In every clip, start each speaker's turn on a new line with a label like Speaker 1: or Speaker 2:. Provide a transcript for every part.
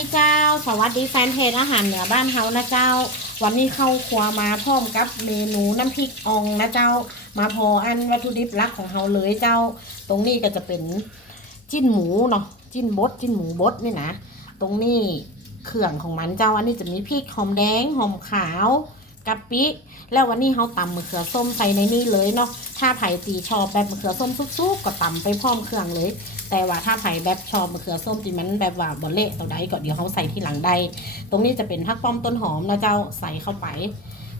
Speaker 1: ดีเจ้า สวัสดีแฟนเพจอาหารเหนือบ้านเฮานะเจ้า วันนี้เข้าครัวมาพร้อมกับเมนูน้ำพริกอ่องนะเจ้า มาพออันวัตถุดิบหลักของเฮาเลยเจ้า ตรงนี้ก็จะเป็นจิ้นหมูเนาะจิ้นบดจิ้นหมูบดนี่นะตรงนี้เครื่องของมันเจ้าอันนี้จะมีพริกหอมแดงหอมขาวกะปิแล้ววันนี้เฮาตำมะเขือส้มใส่ในนี่เลยเนาะถ้าไผ่ตีชอบแบบมะเขือส้มซุกๆก็ตำไปพร้อมเครื่องเลย แต่ว่าถ้าไผ่แบบชอบมะเขือส้มที่มันแบบว่าบอลเละตัวใดก็เดี๋ยวเขาใส่ที่หลังได้ ตรงนี้จะเป็นผักป้อมต้นหอมนะเจ้าใส่เข้าไป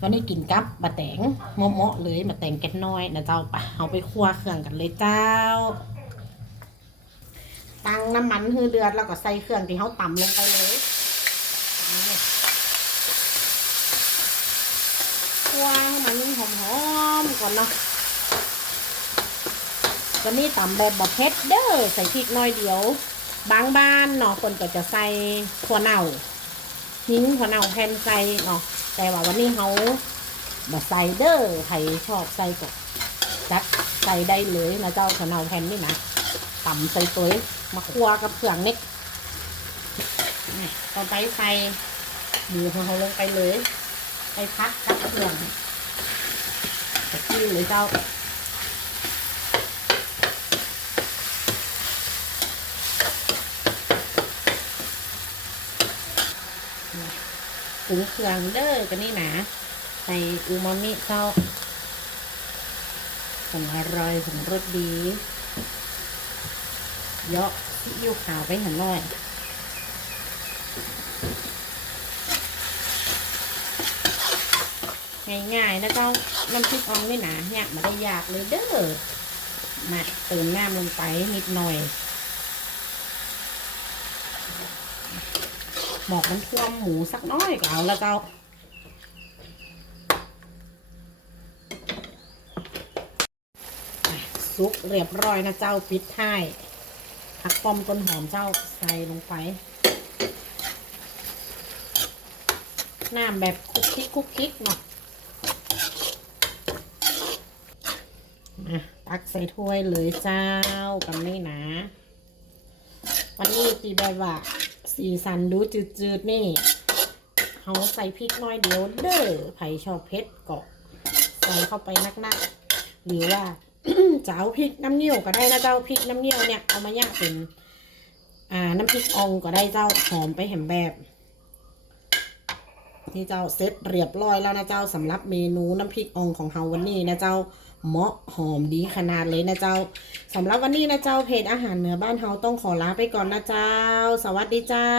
Speaker 1: วันนี้กินกับบะแตงเมาะๆเลยบะแตงแก๊สน้อยนะเจ้าไปะเอาไปคั่วเครื่องกันเลยเจ้า ตั้งน้ำมันฮือเดือดแล้วก็ใส่เครื่องที่เขาตำลงไปเลยคั่วให้มันหอมๆก่อนเนาะ วันนี้ตำแบบบะเพ็ดเด้อใส่พริกน้อยเดียว บางบ้านเนาะคนก็จะใส่ถั่วเน่าหิ้งถั่วเน่าแผ่นใส่เนาะแต่ว่าวันนี้เขาบะใส่เด้อใครชอบใส่ก็จัดใส่ได้เลยนะเจ้าถั่วเน่าแผ่นนี่นะตำใส่ตัวมาคั่วกับเครื่องเน็กนี่ต่อไปใส่หมูของเขาลงไปเลย ไปพักกับเครื่องตะกี้เลยเจ้า ปรุงเครื่องเด้อกันนี่นะใส่อูมามิเข้าผงอร่อยผงรสดีเยอะซีอิ๊วขาวไปหน่อยง่ายๆนะเจ้าน้ำพริกอ่องนี่นะเนี่ยมาได้ยากเลยเด้อมาเติมน้ำลงไปนิดหน่อย หมอกมันท่วมหมูสักน้อยก็เอาแล้วเจ้าซุปเรียบร้อยนะเจ้าปิดท้ายผักป้อมต้นหอมเจ้าใส่ลงไปน้ำแบบคุกคิกคุกคิกเนาะอะตักใส่ถ้วยเลยเจ้ากันนี่นะ วันนี้ตีแบบว่า สีสันดูจืดๆนี่เขาใส่พริกน้อยเดียวเด้อไผ่ชอบเผ็ดก็ใส่เข้าไปนักๆ หรือว่าจะเอาพริกน้ำเนี้ยวก็ได้นะเจ้าพริกน้ำเนี้ยวเนี่ยเอามาย่างเป็น อ่าน้ำพริกอองก็ได้เจ้าหอมไปแหมแบบ นี่เจ้าเซ็ตเรียบร้อยแล้วนะเจ้าสำหรับเมนูน้ำพริกอ่องของเฮาวันนี้นะเจ้าเหมาะหอมดีขนาดเลยนะเจ้าสำหรับวันนี้นะเจ้าเพจอาหารเหนือบ้านเฮาต้องขอลาไปก่อนนะเจ้า สวัสดีเจ้า